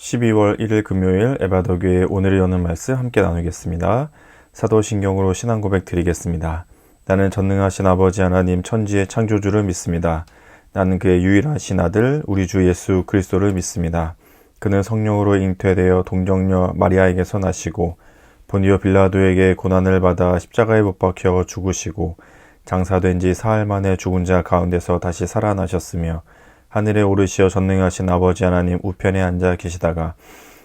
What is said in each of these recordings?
12월 1일 금요일 에바더교회 오늘을 여는 말씀 함께 나누겠습니다. 사도신경으로 신앙 고백 드리겠습니다. 나는 전능하신 아버지 하나님 천지의 창조주를 믿습니다. 나는 그의 유일하신 아들 우리 주 예수 그리스도를 믿습니다. 그는 성령으로 잉태되어 동정녀 마리아에게서 나시고 본디오 빌라도에게 고난을 받아 십자가에 못 박혀 죽으시고 장사된 지 사흘 만에 죽은 자 가운데서 다시 살아나셨으며 하늘에 오르시어 전능하신 아버지 하나님 우편에 앉아 계시다가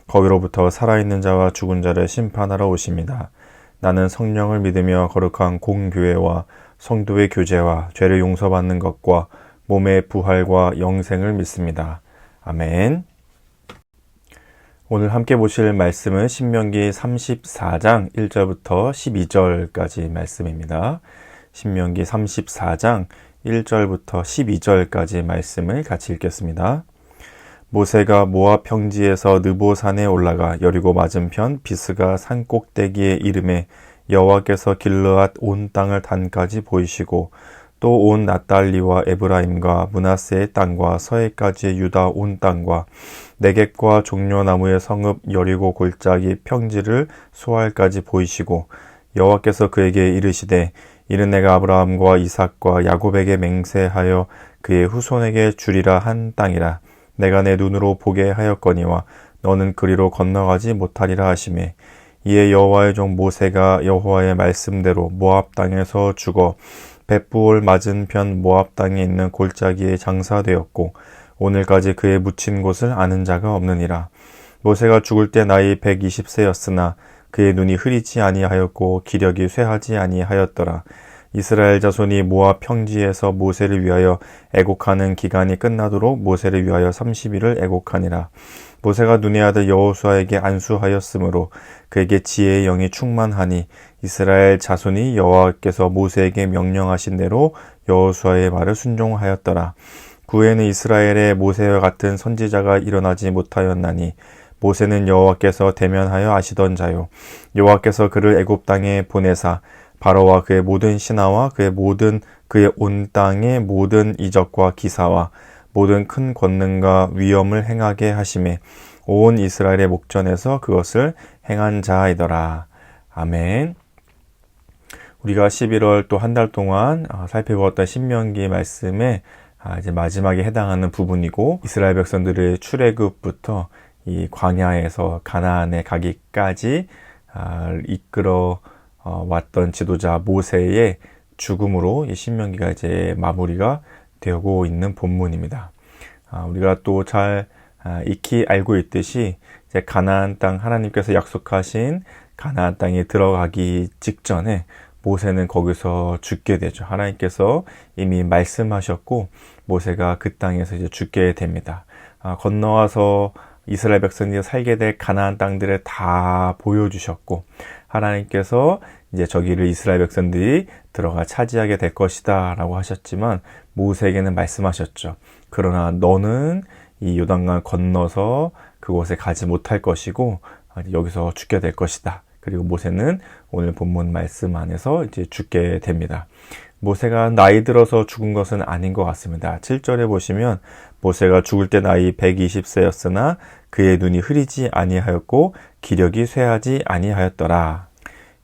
거기로부터 살아있는 자와 죽은 자를 심판하러 오십니다. 나는 성령을 믿으며 거룩한 공교회와 성도의 교제와 죄를 용서받는 것과 몸의 부활과 영생을 믿습니다. 아멘. 오늘 함께 보실 말씀은 신명기 34장 1절부터 12절까지 말씀입니다. 신명기 34장 1절부터 12절까지 말씀을 같이 읽겠습니다. 모세가 모압 평지에서 느보산에 올라가 여리고 맞은편 비스가 산 꼭대기에 이름에 여호와께서 길르앗 온 땅을 단까지 보이시고 또 온 낫달리와 에브라임과 므낫세의 땅과 서해까지의 유다 온 땅과 네겝과 종려나무의 성읍 여리고 골짜기 평지를 소알까지 보이시고 여호와께서 그에게 이르시되 이는 내가 아브라함과 이삭과 야곱에게 맹세하여 그의 후손에게 주리라 한 땅이라. 내가 내 눈으로 보게 하였거니와 너는 그리로 건너가지 못하리라 하시매 이에 여호와의 종 모세가 여호와의 말씀대로 모압 땅에서 죽어 벳부올 맞은편 모압 땅에 있는 골짜기에 장사되었고 오늘까지 그의 묻힌 곳을 아는 자가 없느니라. 모세가 죽을 때 나이 120세였으나 그의 눈이 흐리지 아니하였고 기력이 쇠하지 아니하였더라. 이스라엘 자손이 모압 평지에서 모세를 위하여 애곡하는 기간이 끝나도록 모세를 위하여 30일을 애곡하니라. 모세가 눈의 아들 여호수아에게 안수하였으므로 그에게 지혜의 영이 충만하니 이스라엘 자손이 여호와께서 모세에게 명령하신 대로 여호수아의 말을 순종하였더라. 그 후에는 이스라엘에 모세와 같은 선지자가 일어나지 못하였나니 모세는 여호와께서 대면하여 아시던 자요 여호와께서 그를 애굽 땅에 보내사 바로와 그의 모든 신하와 그의 온 땅의 모든 이적과 기사와 모든 큰 권능과 위엄을 행하게 하심에 온 이스라엘의 목전에서 그것을 행한 자이더라. 아멘. 우리가 11월 또 한 달 동안 살펴보았던 신명기 말씀에 이제 마지막에 해당하는 부분이고 이스라엘 백성들의 출애굽부터 이 광야에서 가나안에 가기까지 이끌어 왔던 지도자 모세의 죽음으로 이 신명기가 이제 마무리가 되고 있는 본문입니다. 우리가 또 잘 익히 알고 있듯이 이제 가나안 땅 하나님께서 약속하신 가나안 땅에 들어가기 직전에 모세는 거기서 죽게 되죠. 하나님께서 이미 말씀하셨고 모세가 그 땅에서 이제 죽게 됩니다. 건너와서 이스라엘 백성들이 살게 될 가나안 땅들을 다 보여주셨고 하나님께서 이제 저기를 이스라엘 백성들이 들어가 차지하게 될 것이다 라고 하셨지만 모세에게는 말씀하셨죠. 그러나 너는 이 요단강 건너서 그곳에 가지 못할 것이고 여기서 죽게 될 것이다. 그리고 모세는 오늘 본문 말씀 안에서 이제 죽게 됩니다. 모세가 나이 들어서 죽은 것은 아닌 것 같습니다. 7절에 보시면 모세가 죽을 때 나이 120세였으나 그의 눈이 흐리지 아니하였고 기력이 쇠하지 아니하였더라.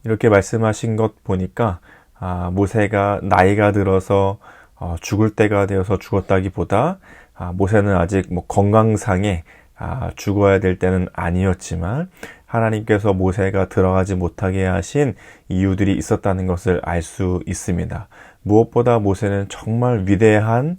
이렇게 말씀하신 것 보니까 모세가 나이가 들어서 죽을 때가 되어서 죽었다기보다 모세는 아직 건강상에 죽어야 될 때는 아니었지만 하나님께서 모세가 들어가지 못하게 하신 이유들이 있었다는 것을 알 수 있습니다. 무엇보다 모세는 정말 위대한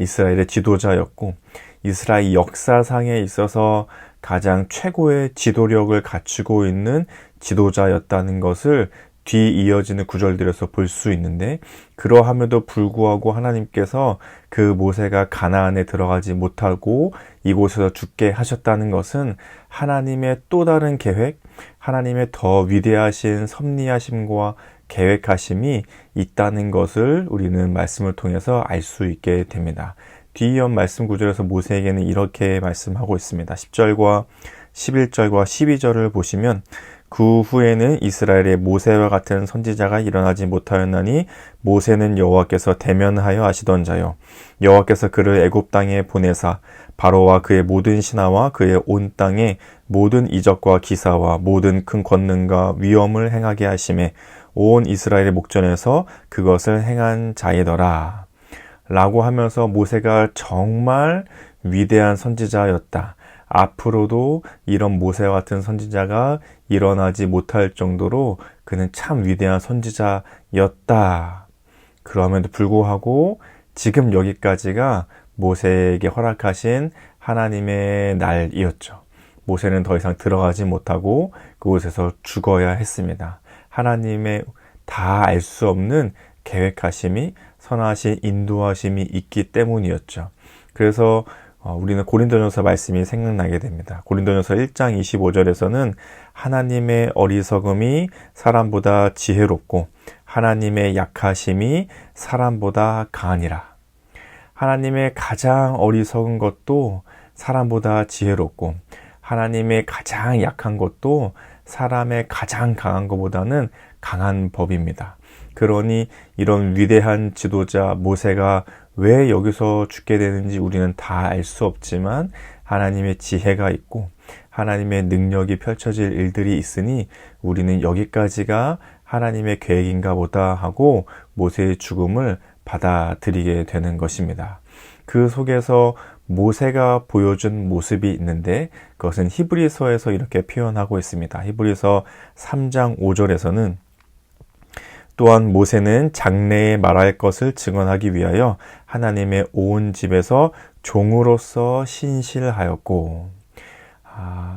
이스라엘의 지도자였고 이스라엘 역사상에 있어서 가장 최고의 지도력을 갖추고 있는 지도자였다는 것을 뒤 이어지는 구절들에서 볼 수 있는데 그러함에도 불구하고 하나님께서 그 모세가 가나안에 들어가지 못하고 이곳에서 죽게 하셨다는 것은 하나님의 또 다른 계획, 하나님의 더 위대하신 섭리하심과 계획하심이 있다는 것을 우리는 말씀을 통해서 알 수 있게 됩니다. 뒤이은 말씀 구절에서 모세에게는 이렇게 말씀하고 있습니다. 10절과 11절과 12절을 보시면 그 후에는 이스라엘의 모세와 같은 선지자가 일어나지 못하였나니 모세는 여호와께서 대면하여 하시던 자요 여호와께서 그를 애굽 땅에 보내사 바로와 그의 모든 신하와 그의 온 땅에 모든 이적과 기사와 모든 큰 권능과 위엄을 행하게 하심에 온 이스라엘의 목전에서 그것을 행한 자이더라. 라고 하면서 모세가 정말 위대한 선지자였다. 앞으로도 이런 모세와 같은 선지자가 일어나지 못할 정도로 그는 참 위대한 선지자였다. 그럼에도 불구하고 지금 여기까지가 모세에게 허락하신 하나님의 날이었죠. 모세는 더 이상 들어가지 못하고 그곳에서 죽어야 했습니다. 하나님의 다 알 수 없는 계획하심이, 선하신 인도하심이 있기 때문이었죠. 그래서 우리는 고린도전서 말씀이 생각나게 됩니다. 고린도전서 1장 25절에서는 하나님의 어리석음이 사람보다 지혜롭고 하나님의 약하심이 사람보다 강하니라. 하나님의 가장 어리석은 것도 사람보다 지혜롭고 하나님의 가장 약한 것도 사람의 가장 강한 것보다는 강한 법입니다. 그러니 이런 위대한 지도자 모세가 왜 여기서 죽게 되는지 우리는 다 알 수 없지만 하나님의 지혜가 있고 하나님의 능력이 펼쳐질 일들이 있으니 우리는 여기까지가 하나님의 계획인가 보다 하고 모세의 죽음을 받아들이게 되는 것입니다. 그 속에서 모세가 보여준 모습이 있는데 그것은 히브리서에서 이렇게 표현하고 있습니다. 히브리서 3장 5절에서는 또한 모세는 장래에 말할 것을 증언하기 위하여 하나님의 온 집에서 종으로서 신실하였고,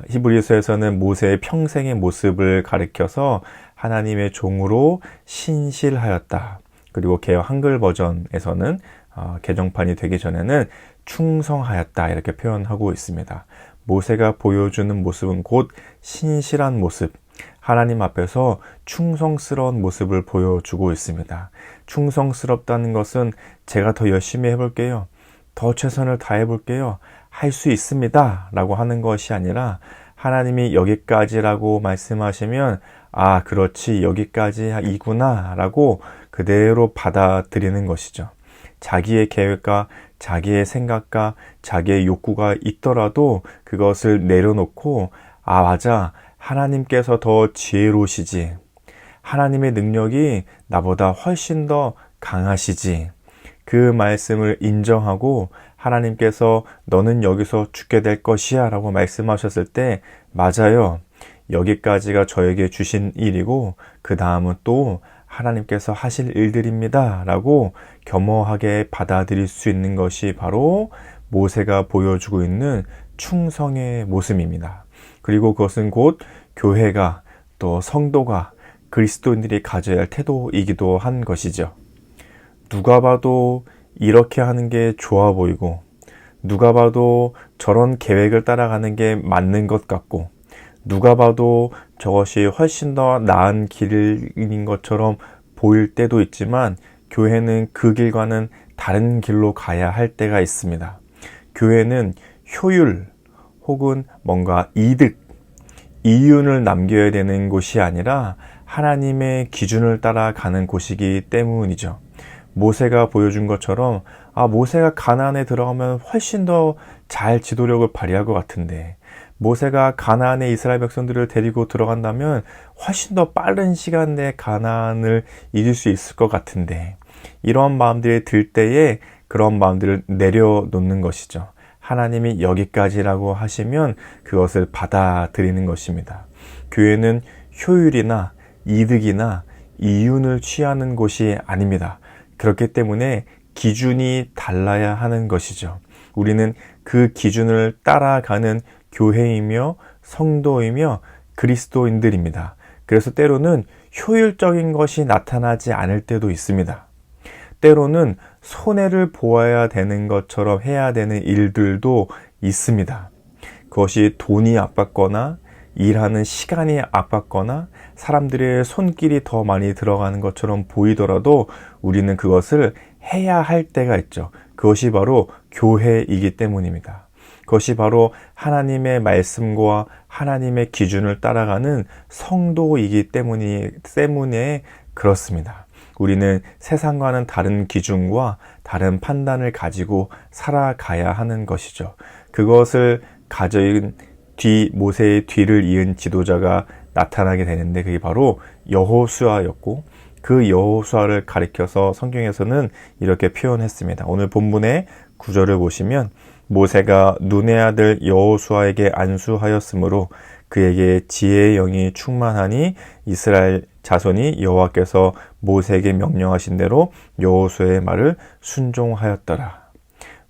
히브리서에서는 모세의 평생의 모습을 가리켜서 하나님의 종으로 신실하였다. 그리고 개역 한글 버전에서는 개정판이 되기 전에는 충성하였다 이렇게 표현하고 있습니다. 모세가 보여주는 모습은 곧 신실한 모습, 하나님 앞에서 충성스러운 모습을 보여주고 있습니다. 충성스럽다는 것은 제가 더 열심히 해볼게요. 더 최선을 다해볼게요. 할 수 있습니다. 라고 하는 것이 아니라 하나님이 여기까지라고 말씀하시면 그렇지 여기까지이구나 라고 그대로 받아들이는 것이죠. 자기의 계획과 자기의 생각과 자기의 욕구가 있더라도 그것을 내려놓고 맞아. 하나님께서 더 지혜로우시지. 하나님의 능력이 나보다 훨씬 더 강하시지. 그 말씀을 인정하고 하나님께서 너는 여기서 죽게 될 것이야 라고 말씀하셨을 때 맞아요. 여기까지가 저에게 주신 일이고 그 다음은 또 하나님께서 하실 일들입니다 라고 겸허하게 받아들일 수 있는 것이 바로 모세가 보여주고 있는 충성의 모습입니다. 그리고 그것은 곧 교회가 또 성도가 그리스도인들이 가져야 할 태도이기도 한 것이죠. 누가 봐도 이렇게 하는 게 좋아 보이고 누가 봐도 저런 계획을 따라가는 게 맞는 것 같고 누가 봐도 저것이 훨씬 더 나은 길인 것처럼 보일 때도 있지만 교회는 그 길과는 다른 길로 가야 할 때가 있습니다. 교회는 효율 혹은 뭔가 이득, 이윤을 남겨야 되는 곳이 아니라 하나님의 기준을 따라가는 곳이기 때문이죠. 모세가 보여준 것처럼 모세가 가나안에 들어가면 훨씬 더 잘 지도력을 발휘할 것 같은데 모세가 가나안에 이스라엘 백성들을 데리고 들어간다면 훨씬 더 빠른 시간 내에 가나안을 이길 수 있을 것 같은데 이런 마음들이 들 때에 그런 마음들을 내려놓는 것이죠. 하나님이 여기까지라고 하시면 그것을 받아들이는 것입니다. 교회는 효율이나 이득이나 이윤을 취하는 곳이 아닙니다. 그렇기 때문에 기준이 달라야 하는 것이죠. 우리는 그 기준을 따라가는 교회이며 성도이며 그리스도인들입니다. 그래서 때로는 효율적인 것이 나타나지 않을 때도 있습니다. 때로는 손해를 보아야 되는 것처럼 해야 되는 일들도 있습니다. 그것이 돈이 아깝거나 일하는 시간이 아깝거나 사람들의 손길이 더 많이 들어가는 것처럼 보이더라도 우리는 그것을 해야 할 때가 있죠. 그것이 바로 교회이기 때문입니다. 그것이 바로 하나님의 말씀과 하나님의 기준을 따라가는 성도이기 때문에 그렇습니다. 우리는 세상과는 다른 기준과 다른 판단을 가지고 살아가야 하는 것이죠. 그것을 가진 모세의 뒤를 이은 지도자가 나타나게 되는데 그게 바로 여호수아였고, 그 여호수아를 가리켜서 성경에서는 이렇게 표현했습니다. 오늘 본문의 9절을 보시면, 모세가 눈의 아들 여호수아에게 안수하였으므로 그에게 지혜의 영이 충만하니 이스라엘 자손이 여호와께서 모세에게 명령하신 대로 여호수아의 말을 순종하였더라.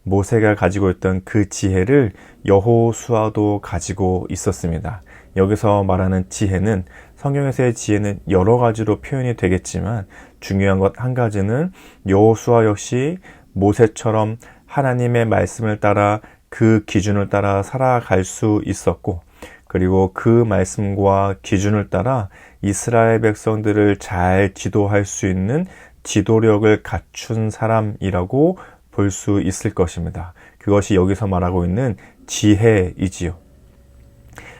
모세가 가지고 있던 그 지혜를 여호수아도 가지고 있었습니다. 여기서 말하는 지혜는, 성경에서의 지혜는 여러 가지로 표현이 되겠지만 중요한 것 한 가지는, 여호수아 역시 모세처럼 하나님의 말씀을 따라 그 기준을 따라 살아갈 수 있었고, 그리고 그 말씀과 기준을 따라 이스라엘 백성들을 잘 지도할 수 있는 지도력을 갖춘 사람이라고 볼 수 있을 것입니다. 그것이 여기서 말하고 있는 지혜이지요.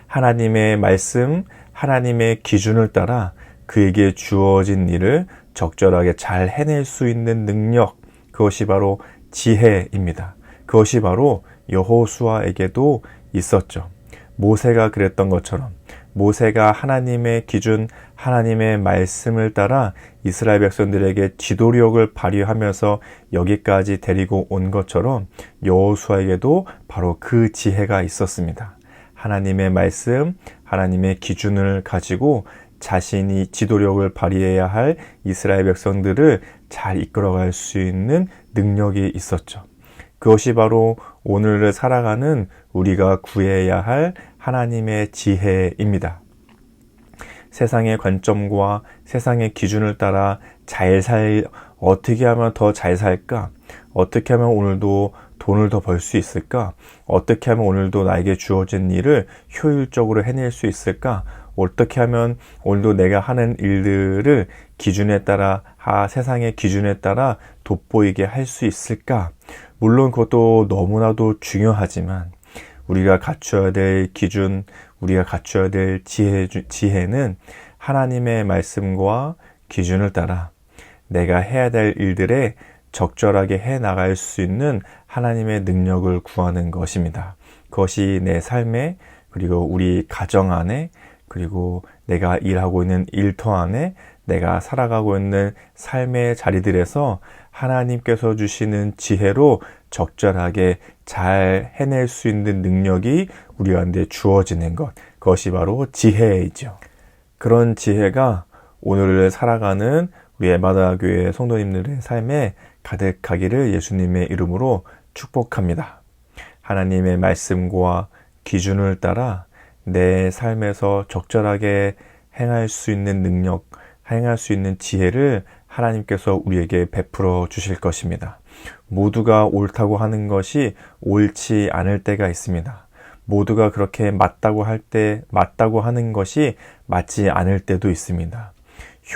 하나님의 말씀, 하나님의 기준을 따라 그에게 주어진 일을 적절하게 잘 해낼 수 있는 능력, 그것이 바로 지혜입니다. 그것이 바로 여호수아에게도 있었죠. 모세가 그랬던 것처럼 모세가 하나님의 기준, 하나님의 말씀을 따라 이스라엘 백성들에게 지도력을 발휘하면서 여기까지 데리고 온 것처럼 여호수아에게도 바로 그 지혜가 있었습니다. 하나님의 말씀, 하나님의 기준을 가지고 자신이 지도력을 발휘해야 할 이스라엘 백성들을 잘 이끌어갈 수 있는 능력이 있었죠. 그것이 바로 오늘을 살아가는 우리가 구해야 할 하나님의 지혜입니다. 세상의 관점과 세상의 기준을 따라 어떻게 하면 더 잘 살까? 어떻게 하면 오늘도 돈을 더 벌 수 있을까? 어떻게 하면 오늘도 나에게 주어진 일을 효율적으로 해낼 수 있을까? 어떻게 하면 오늘도 내가 하는 일들을 기준에 따라, 세상의 기준에 따라 돋보이게 할 수 있을까? 물론 그것도 너무나도 중요하지만 우리가 갖춰야 될 기준, 우리가 갖춰야 될 지혜는 하나님의 말씀과 기준을 따라 내가 해야 될 일들에 적절하게 해 나갈 수 있는 하나님의 능력을 구하는 것입니다. 그것이 내 삶에, 그리고 우리 가정 안에, 그리고 내가 일하고 있는 일터 안에, 내가 살아가고 있는 삶의 자리들에서 하나님께서 주시는 지혜로 적절하게 잘 해낼 수 있는 능력이 우리한테 주어지는 것, 그것이 바로 지혜이죠. 그런 지혜가 오늘을 살아가는 우리 에마다교회 성도님들의 삶에 가득하기를 예수님의 이름으로 축복합니다. 하나님의 말씀과 기준을 따라 내 삶에서 적절하게 행할 수 있는 능력, 행할 수 있는 지혜를 하나님께서 우리에게 베풀어 주실 것입니다. 모두가 옳다고 하는 것이 옳지 않을 때가 있습니다. 모두가 그렇게 맞다고 하는 것이 맞지 않을 때도 있습니다.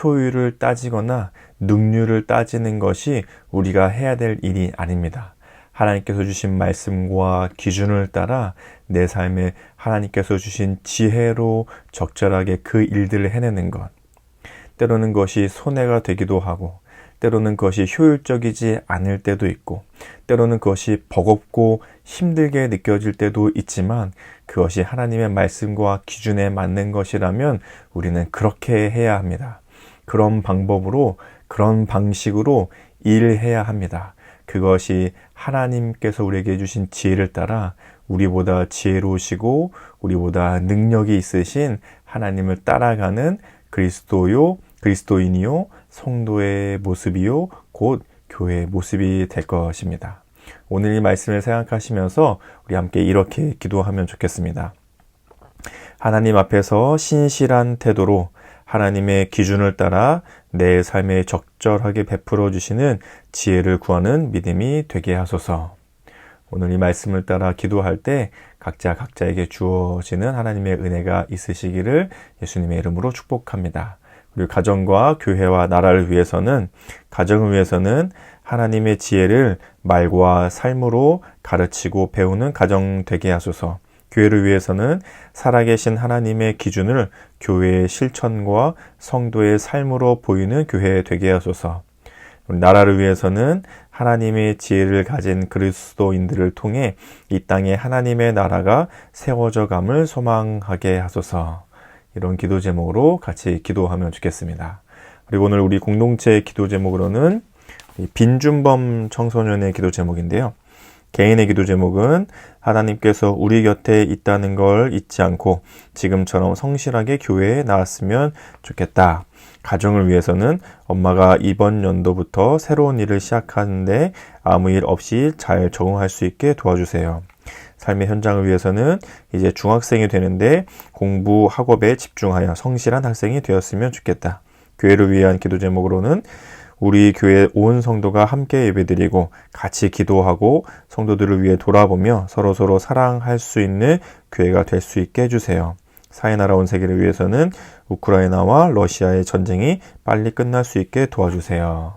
효율을 따지거나 능률을 따지는 것이 우리가 해야 될 일이 아닙니다. 하나님께서 주신 말씀과 기준을 따라 내 삶에 하나님께서 주신 지혜로 적절하게 그 일들을 해내는 것. 때로는 그것이 손해가 되기도 하고, 때로는 그것이 효율적이지 않을 때도 있고, 때로는 그것이 버겁고 힘들게 느껴질 때도 있지만, 그것이 하나님의 말씀과 기준에 맞는 것이라면 우리는 그렇게 해야 합니다. 그런 방법으로, 그런 방식으로 일해야 합니다. 그것이 하나님께서 우리에게 주신 지혜를 따라 우리보다 지혜로우시고 우리보다 능력이 있으신 하나님을 따라가는 그리스도인이요 성도의 모습이요 곧 교회의 모습이 될 것입니다. 오늘 이 말씀을 생각하시면서 우리 함께 이렇게 기도하면 좋겠습니다. 하나님 앞에서 신실한 태도로 하나님의 기준을 따라 내 삶에 적절하게 베풀어 주시는 지혜를 구하는 믿음이 되게 하소서. 오늘 이 말씀을 따라 기도할 때 각자에게 주어지는 하나님의 은혜가 있으시기를 예수님의 이름으로 축복합니다. 그리고 가정과 교회와 나라를 위해서는, 가정을 위해서는 하나님의 지혜를 말과 삶으로 가르치고 배우는 가정 되게 하소서. 교회를 위해서는 살아계신 하나님의 기준을 교회의 실천과 성도의 삶으로 보이는 교회 되게 하소서. 우리 나라를 위해서는 하나님의 지혜를 가진 그리스도인들을 통해 이 땅에 하나님의 나라가 세워져 감을 소망하게 하소서. 이런 기도 제목으로 같이 기도하면 좋겠습니다. 그리고 오늘 우리 공동체 기도 제목으로는 빈준범 청소년의 기도 제목인데요. 개인의 기도 제목은 하나님께서 우리 곁에 있다는 걸 잊지 않고 지금처럼 성실하게 교회에 나왔으면 좋겠다. 가정을 위해서는 엄마가 이번 연도부터 새로운 일을 시작하는데 아무 일 없이 잘 적응할 수 있게 도와주세요. 삶의 현장을 위해서는 이제 중학생이 되는데 공부 학업에 집중하여 성실한 학생이 되었으면 좋겠다. 교회를 위한 기도 제목으로는 우리 교회 온 성도가 함께 예배드리고 같이 기도하고 성도들을 위해 돌아보며 서로서로 사랑할 수 있는 교회가 될 수 있게 해주세요. 사해 나라 온 세계를 위해서는 우크라이나와 러시아의 전쟁이 빨리 끝날 수 있게 도와주세요.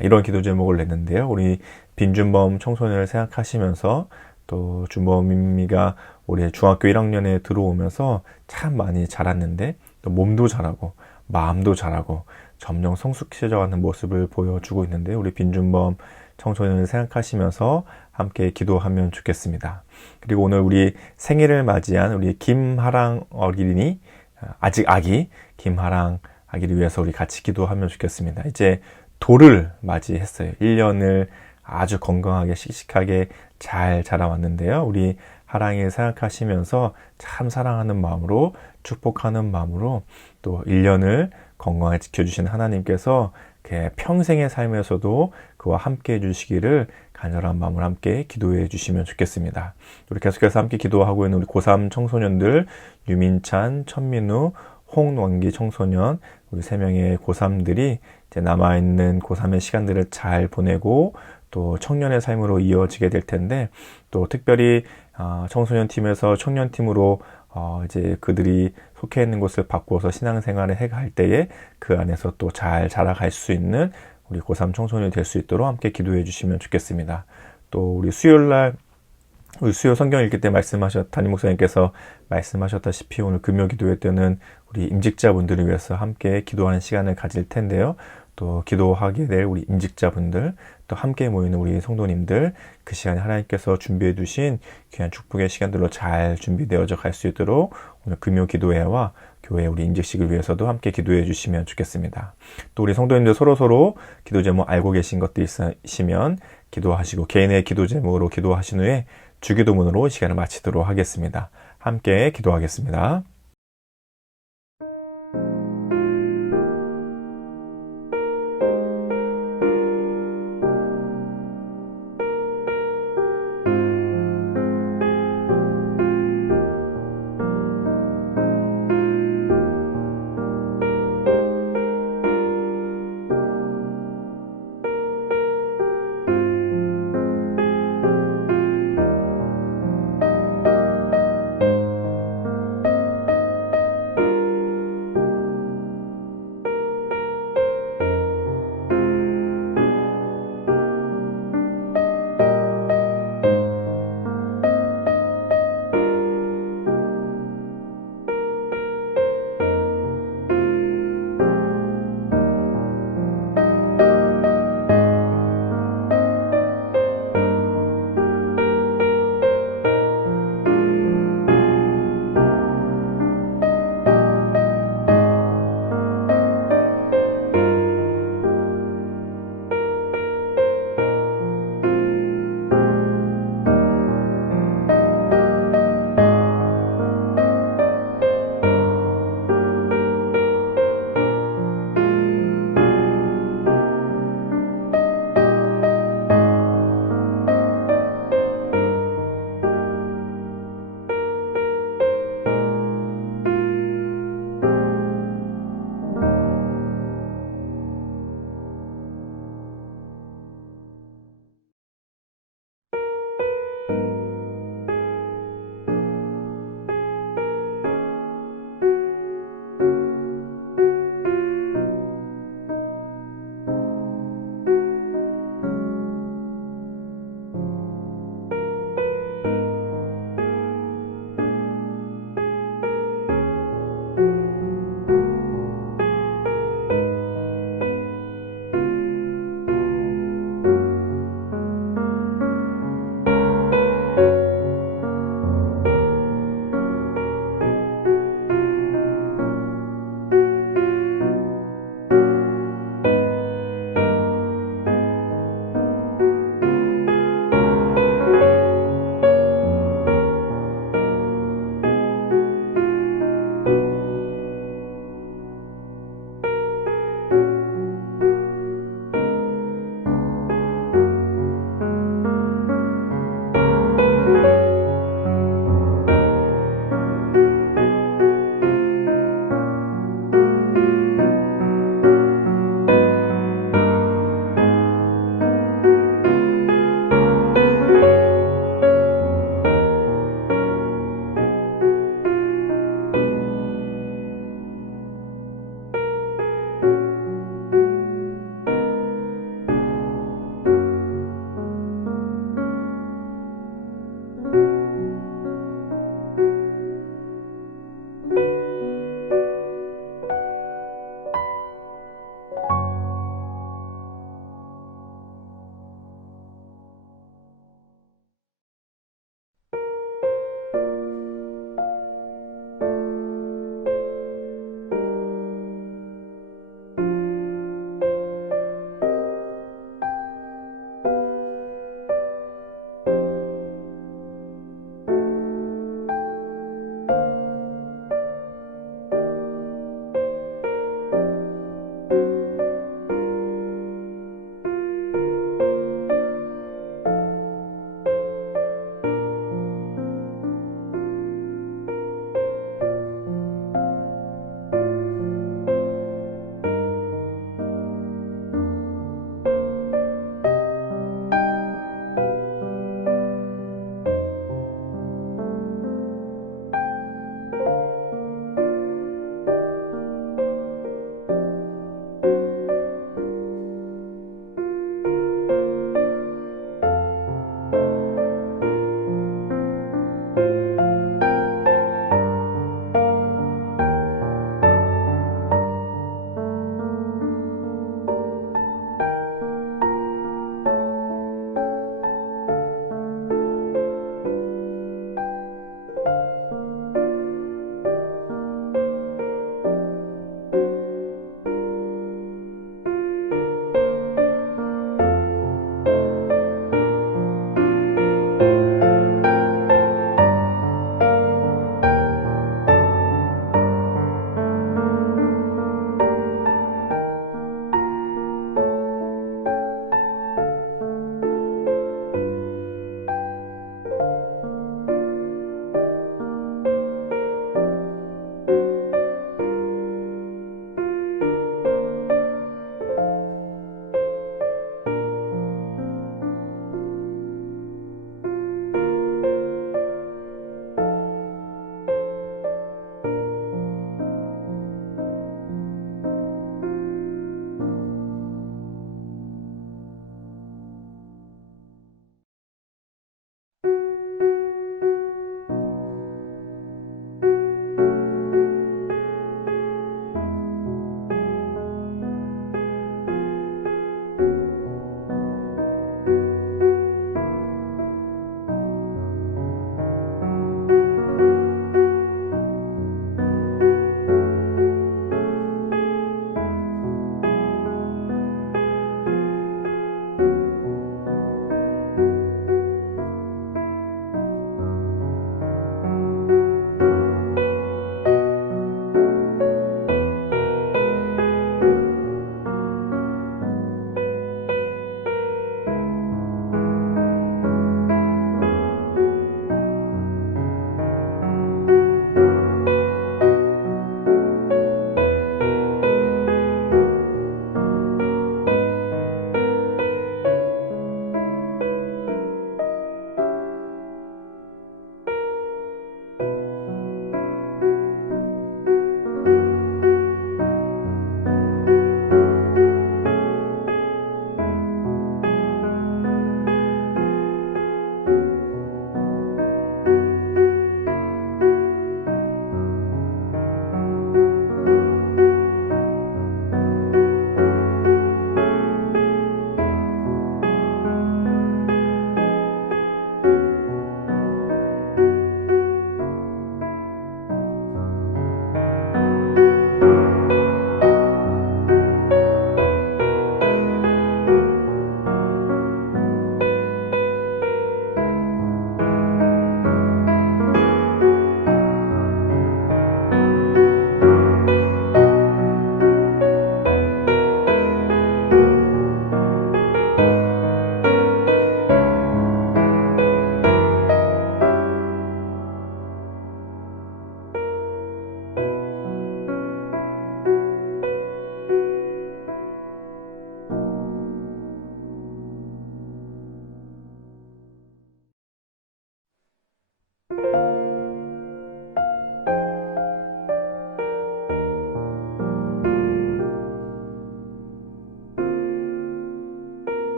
이런 기도 제목을 냈는데요. 우리 빈준범 청소년을 생각하시면서 또 준범이가 올해 중학교 1학년에 들어오면서 참 많이 자랐는데 또 몸도 자라고 마음도 자라고 점점 성숙해져가는 모습을 보여주고 있는데 우리 빈준범 청소년을 생각하시면서 함께 기도하면 좋겠습니다. 그리고 오늘 우리 생일을 맞이한 우리 김하랑 어린이, 아직 아기 김하랑 아기를 위해서 우리 같이 기도하면 좋겠습니다. 이제 돌을 맞이했어요. 1년을 아주 건강하게 씩씩하게 잘 자라왔는데요. 우리 하랑이를 생각하시면서 참 사랑하는 마음으로 축복하는 마음으로 또 1년을 건강하게 지켜주신 하나님께서 평생의 삶에서도 그와 함께 해주시기를 간절한 마음을 함께 기도해 주시면 좋겠습니다. 우리 계속해서 함께 기도하고 있는 우리 고3 청소년들 유민찬, 천민우, 홍원기 청소년 우리 3명의 고3들이 이제 남아있는 고3의 시간들을 잘 보내고 또 청년의 삶으로 이어지게 될 텐데 또 특별히 청소년 팀에서 청년 팀으로 이제 그들이 속해 있는 곳을 바꾸어서 신앙생활을 해갈 때에 그 안에서 또 잘 자라갈 수 있는 우리 고3 청소년이 될 수 있도록 함께 기도해 주시면 좋겠습니다. 또 우리 수요일날 우리 수요 성경 읽을 때 담임 목사님께서 말씀하셨다시피 오늘 금요 기도회 때는 우리 임직자분들을 위해서 함께 기도하는 시간을 가질 텐데요. 또 기도하게 될 우리 임직자분들 또 함께 모이는 우리 성도님들 그 시간에 하나님께서 준비해 두신 귀한 축복의 시간들로 잘 준비되어져 갈 수 있도록 오늘 금요 기도회와 교회 우리 임직식을 위해서도 함께 기도해 주시면 좋겠습니다. 또 우리 성도님들 서로서로 기도 제목 알고 계신 것도 있으시면 기도하시고 개인의 기도 제목으로 기도하신 후에 주기도문으로 시간을 마치도록 하겠습니다. 함께 기도하겠습니다.